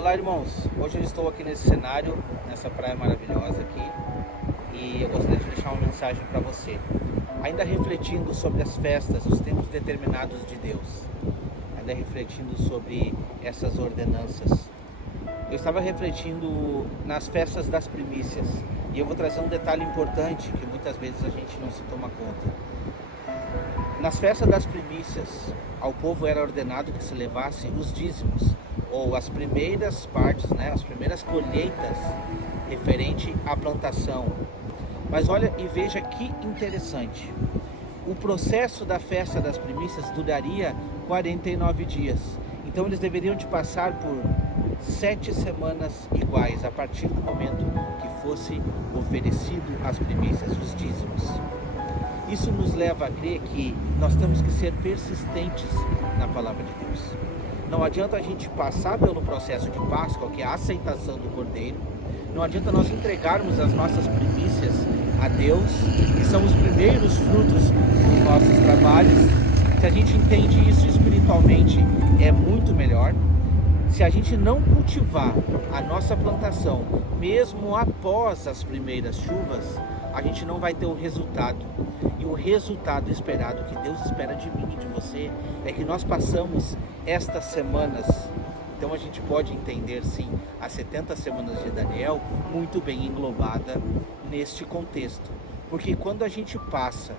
Olá, irmãos. Hoje eu estou aqui nesse cenário, nessa praia maravilhosa aqui, e eu gostaria de deixar uma mensagem para você. Ainda refletindo sobre as festas, os tempos determinados de Deus, ainda refletindo sobre essas ordenanças. Eu estava refletindo nas festas das primícias, e eu vou trazer um detalhe importante que muitas vezes a gente não se toma conta. Nas festas das primícias, ao povo era ordenado que se levasse os dízimos, ou as primeiras partes, as primeiras colheitas referente à plantação. Mas olha e veja que interessante. O processo da festa das primícias duraria 49 dias. Então eles deveriam de passar por 7 semanas iguais, a partir do momento que fosse oferecido as primícias, os dízimos. Isso nos leva a crer que nós temos que ser persistentes na palavra de Deus. Não adianta a gente passar pelo processo de Páscoa, que é a aceitação do Cordeiro. Não adianta nós entregarmos as nossas primícias a Deus, que são os primeiros frutos dos nossos trabalhos. Se a gente entende isso espiritualmente, é muito melhor. Se a gente não cultivar a nossa plantação, mesmo após as primeiras chuvas, a gente não vai ter o resultado. E o resultado esperado, que Deus espera de mim e de você, é que nós passamos estas semanas. Então a gente pode entender sim as 70 semanas de Daniel muito bem englobada neste contexto. Porque quando a gente passa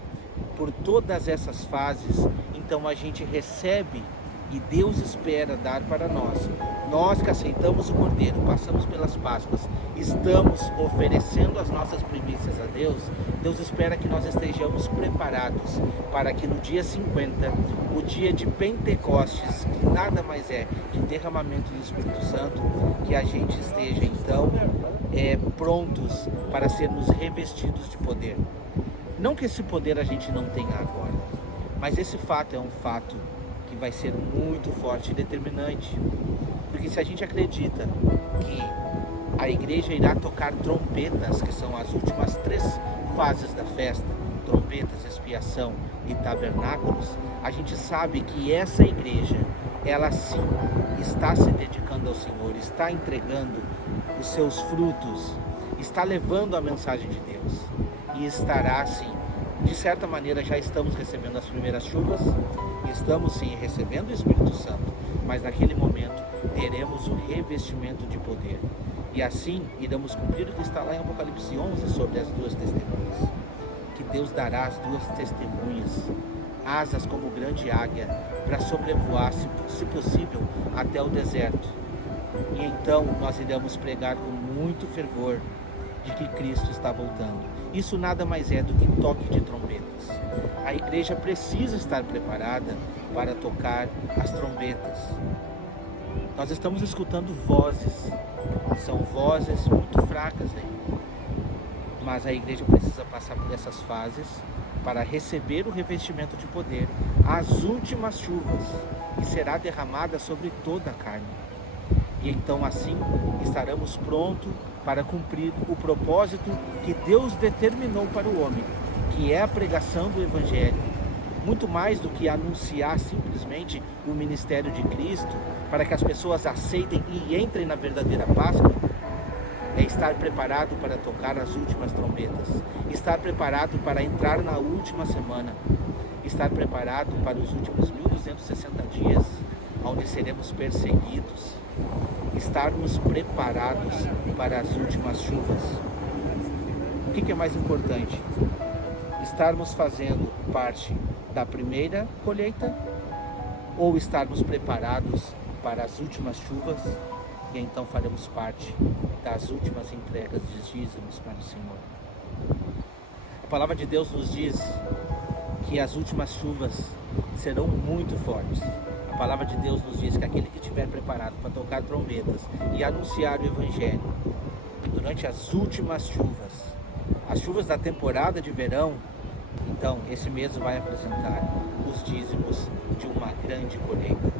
por todas essas fases, então a gente recebe e Deus espera dar para nós. Nós que aceitamos o Cordeiro, passamos pelas Páscoas, estamos oferecendo as nossas primícias a Deus. Deus espera que nós estejamos preparados para que no dia 50, o dia de Pentecostes, que nada mais é que derramamento do Espírito Santo, que a gente esteja então prontos para sermos revestidos de poder. Não que esse poder a gente não tenha agora, mas esse fato é um fato que vai ser muito forte e determinante. Porque se a gente acredita que a igreja irá tocar trompetas, que são as últimas 3 fases da festa, trompetas, expiação e tabernáculos, a gente sabe que essa igreja, ela sim está se dedicando ao Senhor, está entregando os seus frutos, está levando a mensagem de Deus e estará sim. De certa maneira já estamos recebendo as primeiras chuvas, estamos sim recebendo o Espírito Santo, mas naquele momento teremos o revestimento de poder. E assim iremos cumprir o que está lá em Apocalipse 11 sobre as 2 testemunhas. Que Deus dará às 2 testemunhas asas como grande águia para sobrevoar, se possível, até o deserto. E então nós iremos pregar com muito fervor de que Cristo está voltando. Isso nada mais é do que toque de trombetas. A igreja precisa estar preparada para tocar as trombetas. Nós estamos escutando vozes, são vozes muito fracas ainda, mas a igreja precisa passar por essas fases para receber o revestimento de poder, as últimas chuvas, que será derramada sobre toda a carne. E então assim estaremos prontos para cumprir o propósito que Deus determinou para o homem, que é a pregação do Evangelho. Muito mais do que anunciar simplesmente o ministério de Cristo, para que as pessoas aceitem e entrem na verdadeira Páscoa, é estar preparado para tocar as últimas trombetas, estar preparado para entrar na última semana, estar preparado para os últimos 1260 dias, onde seremos perseguidos, estarmos preparados para as últimas chuvas. O que é mais importante? Estarmos fazendo parte da primeira colheita ou estarmos preparados para as últimas chuvas e então faremos parte das últimas entregas de dízimos para o Senhor. A palavra de Deus nos diz que as últimas chuvas serão muito fortes. A palavra de Deus nos diz que aquele que estiver preparado para tocar trombetas e anunciar o Evangelho durante as últimas chuvas, as chuvas da temporada de verão, então esse mês vai apresentar os dízimos de uma grande colheita.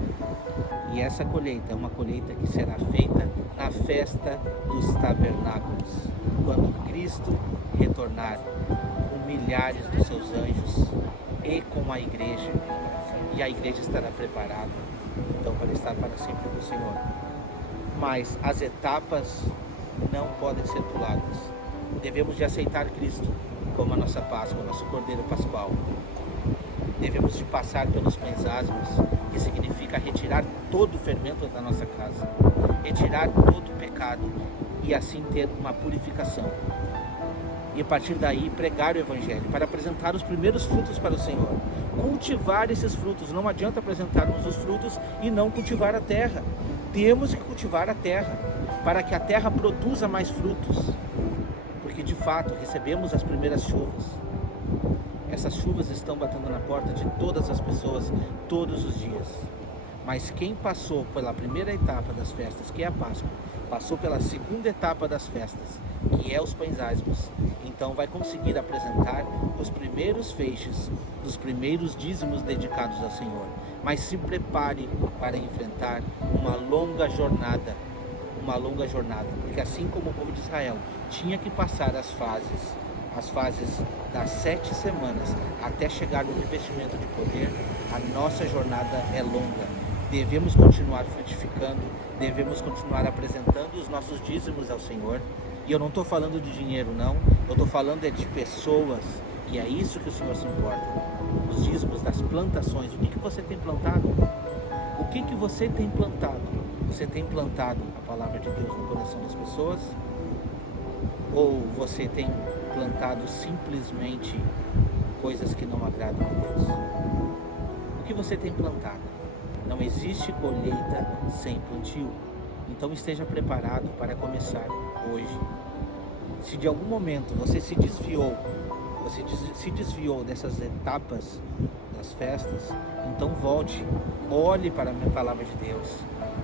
E essa colheita é uma colheita que será feita na festa dos tabernáculos, quando Cristo retornar com milhares dos seus anjos e com a igreja. E a igreja estará preparada então para estar para sempre com o Senhor. mas as etapas não podem ser puladas. Devemos de aceitar Cristo como a nossa Páscoa, nosso Cordeiro Pascual. Devemos de passar pelos pensasmos, que significa retirar todo o fermento da nossa casa, retirar todo o pecado e assim ter uma purificação. E a partir daí pregar o Evangelho, para apresentar os primeiros frutos para o Senhor. Cultivar esses frutos. Não adianta apresentarmos os frutos e não cultivar a terra. Temos que cultivar a terra, para que a terra produza mais frutos. Porque de fato recebemos as primeiras chuvas. Essas chuvas estão batendo na porta de todas as pessoas, todos os dias. Mas quem passou pela primeira etapa das festas, que é a Páscoa, passou pela segunda etapa das festas, que é os pães asmos, então vai conseguir apresentar os primeiros feixes dos primeiros dízimos dedicados ao Senhor. Mas se prepare para enfrentar uma longa jornada, porque assim como o povo de Israel tinha que passar as fases das 7 semanas até chegar no revestimento de poder, a nossa jornada é longa. Devemos continuar frutificando, devemos continuar apresentando os nossos dízimos ao Senhor. E eu não estou falando de dinheiro, não. Eu estou falando de pessoas, que é isso que o Senhor se importa. Os dízimos das plantações. O que você tem plantado? O que você tem plantado? Você tem plantado a palavra de Deus no coração das pessoas? Ou você tem plantado simplesmente coisas que não agradam a Deus? O que você tem plantado? Não existe colheita sem plantio. Então esteja preparado para começar hoje. Se de algum momento você se desviou dessas etapas das festas, então volte, olhe para a palavra de Deus,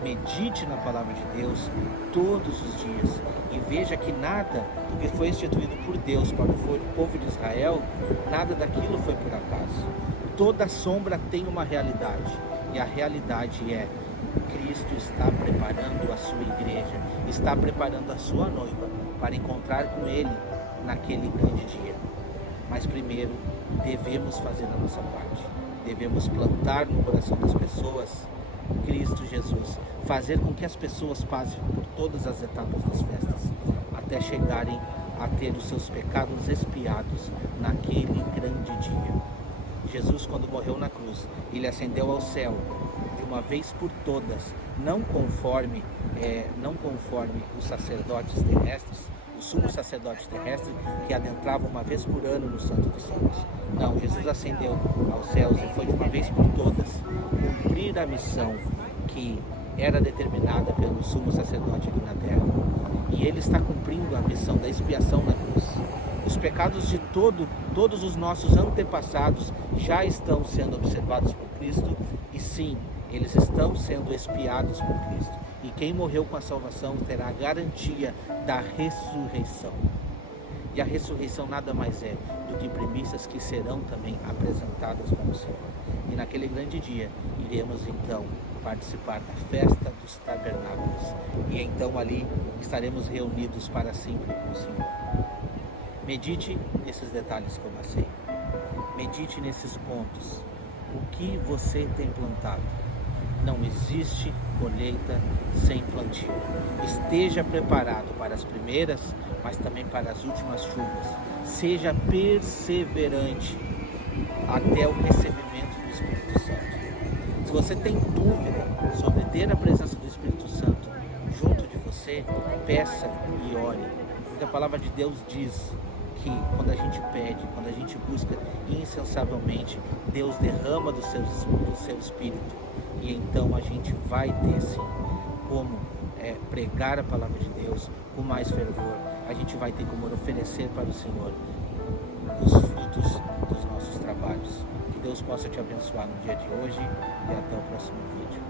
medite na palavra de Deus todos os dias e veja que nada do que foi instituído por Deus para o povo de Israel, nada daquilo foi por acaso. Toda sombra tem uma realidade, e a realidade é: Cristo está preparando a sua igreja, está preparando a sua noiva para encontrar com Ele naquele grande dia. Mas primeiro, devemos fazer a nossa parte. Devemos plantar no coração das pessoas Cristo Jesus. Fazer com que as pessoas passem por todas as etapas das festas, até chegarem a ter os seus pecados expiados naquele grande dia. Jesus, quando morreu na cruz, Ele ascendeu ao céu de uma vez por todas, não conforme os sacerdotes terrestres, o sumo sacerdote terrestre que adentrava uma vez por ano no Santo dos Santos. Não, Jesus ascendeu aos céus e foi de uma vez por todas cumprir a missão que era determinada pelo sumo sacerdote aqui na terra. E Ele está cumprindo a missão da expiação na cruz. Os pecados de todos os nossos antepassados já estão sendo observados por Cristo, e sim, eles estão sendo expiados por Cristo. E quem morreu com a salvação terá a garantia da ressurreição. E a ressurreição nada mais é do que premissas que serão também apresentadas para o Senhor. E naquele grande dia iremos então participar da festa dos tabernáculos. E então ali estaremos reunidos para sempre com o Senhor. Medite nesses detalhes que eu passei. Medite nesses pontos. O que você tem plantado? Não existe colheita sem plantio. Esteja preparado para as primeiras, mas também para as últimas chuvas. Seja perseverante até o recebimento do Espírito Santo. Se você tem dúvida sobre ter a presença do Espírito Santo junto de você, peça e ore. Porque a palavra de Deus diz que quando a gente pede, quando a gente busca incansavelmente, Deus derrama do seu Espírito. E então a gente vai ter sim como pregar a palavra de Deus com mais fervor. A gente vai ter como oferecer para o Senhor os frutos dos nossos trabalhos. Que Deus possa te abençoar no dia de hoje e até o próximo vídeo.